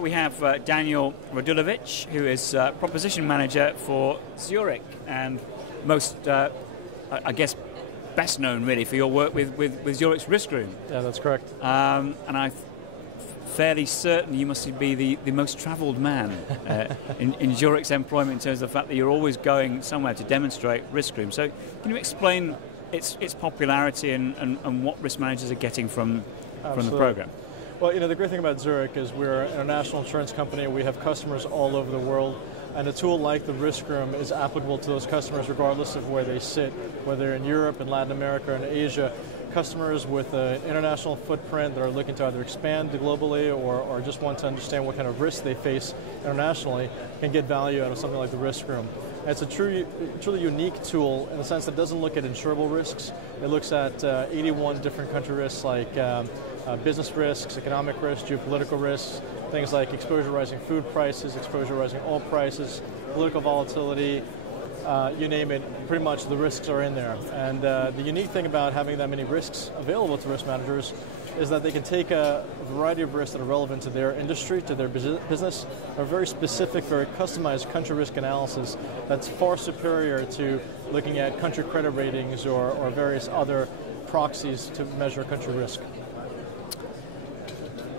We have Daniel Radulovic, who is Proposition Manager for Zurich, and most, I guess, best known really for your work with Zurich's Risk Room. Yeah, that's correct. And I'm fairly certain you must be the most travelled man in Zurich's employment in terms of the fact that you're always going somewhere to demonstrate Risk Room. So can you explain its popularity and what risk managers are getting from the program? Well, the great thing about Zurich is we're an international insurance company. We have customers all over the world, and a tool like the Risk Room is applicable to those customers regardless of where they sit, whether in Europe, in Latin America, or in Asia. Customers with an international footprint that are looking to either expand globally or just want to understand what kind of risks they face internationally can get value out of something like the Risk Room. And it's a truly unique tool in the sense that it doesn't look at insurable risks. It looks at 81 different country risks like business risks, economic risks, geopolitical risks, things like exposure rising food prices, exposure rising oil prices, political volatility, you name it, pretty much the risks are in there. And the unique thing about having that many risks available to risk managers is that they can take a variety of risks that are relevant to their industry, to their business, a very specific, very customized country risk analysis that's far superior to looking at country credit ratings or various other proxies to measure country risk.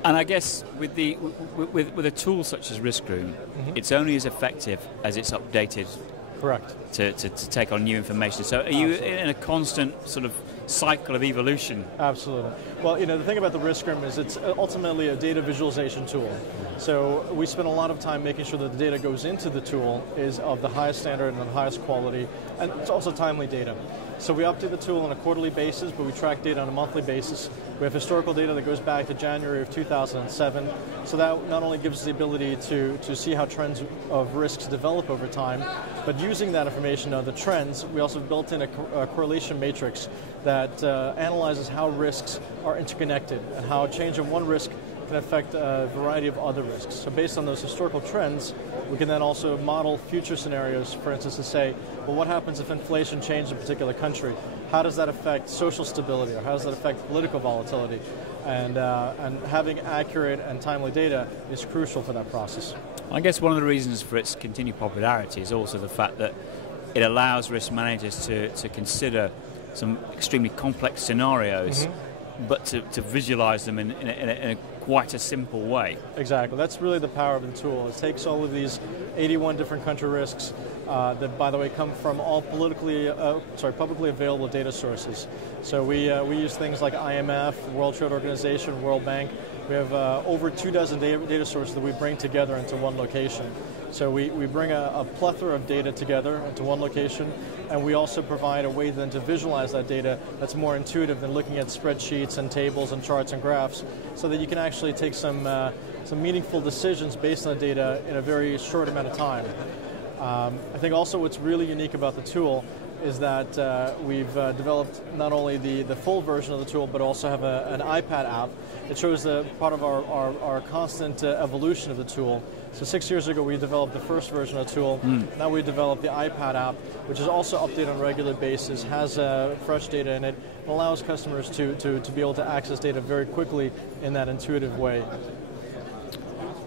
And I guess with a tool such as Risk Room, it's only as effective as it's updated. Correct. To take on new information. So are you in a constant sort of cycle of evolution? Absolutely. Well, the thing about the Risk Room is it's ultimately a data visualization tool. So we spend a lot of time making sure that the data goes into the tool is of the highest standard and the highest quality, and it's also timely data. So we update the tool on a quarterly basis, but we track data on a monthly basis. We have historical data that goes back to January of 2007. So that not only gives us the ability to see how trends of risks develop over time, but using that information, the trends, we also built in a correlation matrix that analyzes how risks are interconnected and how a change in one risk can affect a variety of other risks. So based on those historical trends, we can then also model future scenarios, for instance, to say, well, what happens if inflation changed in a particular country? How does that affect social stability, or how does that affect political volatility? And having accurate and timely data is crucial for that process. I guess one of the reasons for its continued popularity is also the fact that it allows risk managers to consider some extremely complex scenarios, but to visualize them in a quite a simple way. Exactly. That's really the power of the tool. It takes all of these 81 different country risks that, by the way, come from all publicly available data sources. So we use things like IMF, World Trade Organization, World Bank. We have over 24 data sources that we bring together into one location. So we bring a plethora of data together into one location, and we also provide a way then to visualize that data that's more intuitive than looking at spreadsheets and tables and charts and graphs, so that you can actually take some meaningful decisions based on the data in a very short amount of time. I think also what's really unique about the tool is that we've developed not only the full version of the tool, but also have an iPad app. It shows part of our constant evolution of the tool. So 6 years ago, we developed the first version of the tool. Now we developed the iPad app, which is also updated on a regular basis, has fresh data in it, and allows customers to be able to access data very quickly in that intuitive way.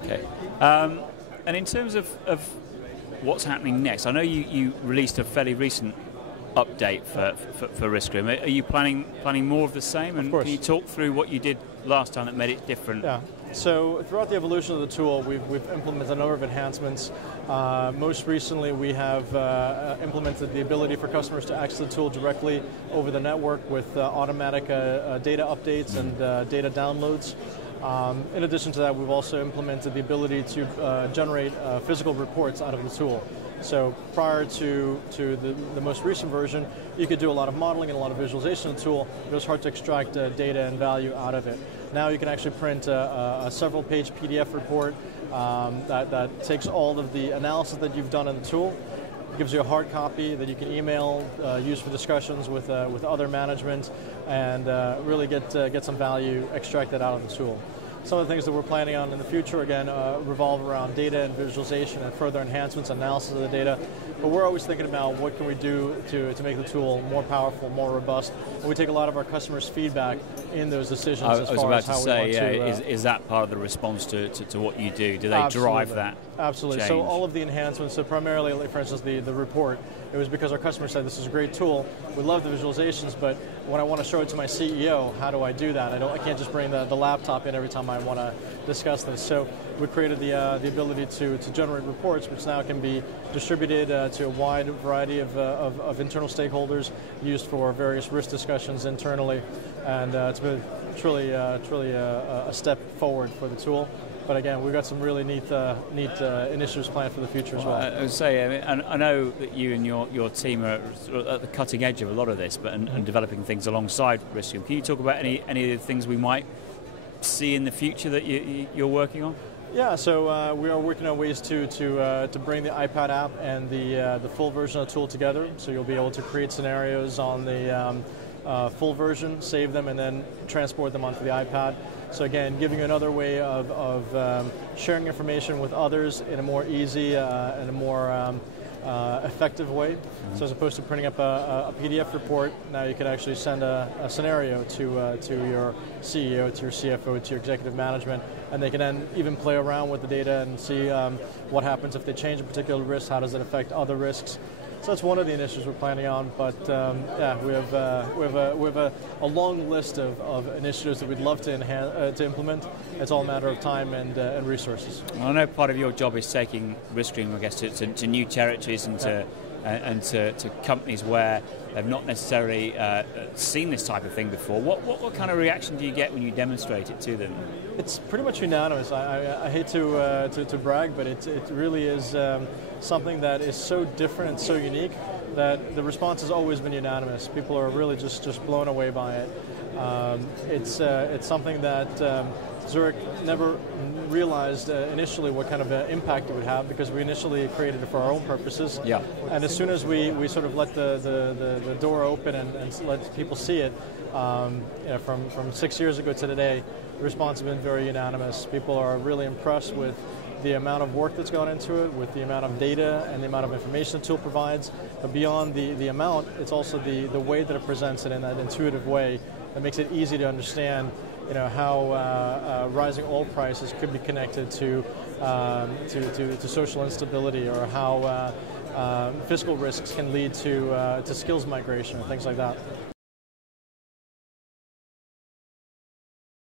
Okay. And in terms of what's happening next, I know you released a fairly recent update for Risk Room. Are you planning more of the same? And can you talk through what you did last time that made it different? Yeah. So throughout the evolution of the tool, we've implemented a number of enhancements. Most recently, we have implemented the ability for customers to access the tool directly over the network with automatic data updates and data downloads. In addition to that, we've also implemented the ability to generate physical reports out of the tool. So prior to the most recent version, you could do a lot of modeling and a lot of visualization of the tool, but it was hard to extract data and value out of it. Now you can actually print a several-page PDF report that takes all of the analysis that you've done in the tool. It gives you a hard copy that you can email, use for discussions with other management, and really get some value extracted out of the tool. Some of the things that we're planning on in the future, again, revolve around data and visualization and further enhancements, analysis of the data. But we're always thinking about what can we do to make the tool more powerful, more robust. And we take a lot of our customers' feedback in those decisions as far as how we want to... Is that part of the response to what you do? Do they drive that? Absolutely. Change? So all of the enhancements, so primarily, like for instance, the report, it was because our customer said this is a great tool, we love the visualizations, but when I want to show it to my CEO, how do I do that? I can't just bring the laptop in every time I want to discuss this. So we created the ability to generate reports, which now can be distributed to a wide variety of internal stakeholders, used for various risk discussions internally, and it's been truly a step forward for the tool. But again, we've got some really neat initiatives planned for the future as well. I would say, I know that you and your team are at the cutting edge of a lot of this, but and developing things alongside Risk Room. Can you talk about any of the things we might see in the future that you're working on? Yeah, so we are working on ways to bring the iPad app and the full version of the tool together. So you'll be able to create scenarios on the full version, save them, and then transport them onto the iPad. So again, giving you another way of sharing information with others in a more easy and a more effective way. Mm-hmm. So as opposed to printing up a PDF report, now you can actually send a scenario to your CEO, to your CFO, to your executive management, and they can then even play around with the data and see what happens if they change a particular risk, how does it affect other risks. So that's one of the initiatives we're planning on, but yeah, we have a long list of initiatives that we'd love to implement. It's all a matter of time and resources. Well, I know part of your job is taking Risk Room, I guess, to new territories and to companies where they've not necessarily seen this type of thing before. What kind of reaction do you get when you demonstrate it to them? It's pretty much unanimous. I hate to brag, but it really is something that is so different and so unique that the response has always been unanimous. People are really just blown away by it. It's something that Zurich never realized initially what kind of impact it would have, because we initially created it for our own purposes. Yeah. And as soon as we sort of let the door open and let people see it, from 6 years ago to today, the response has been very unanimous. People are really impressed with the amount of work that's gone into it, with the amount of data and the amount of information the tool provides. But beyond the amount, it's also the way that it presents it in that intuitive way that makes it easy to understand how rising oil prices could be connected to social instability, or how fiscal risks can lead to skills migration and things like that.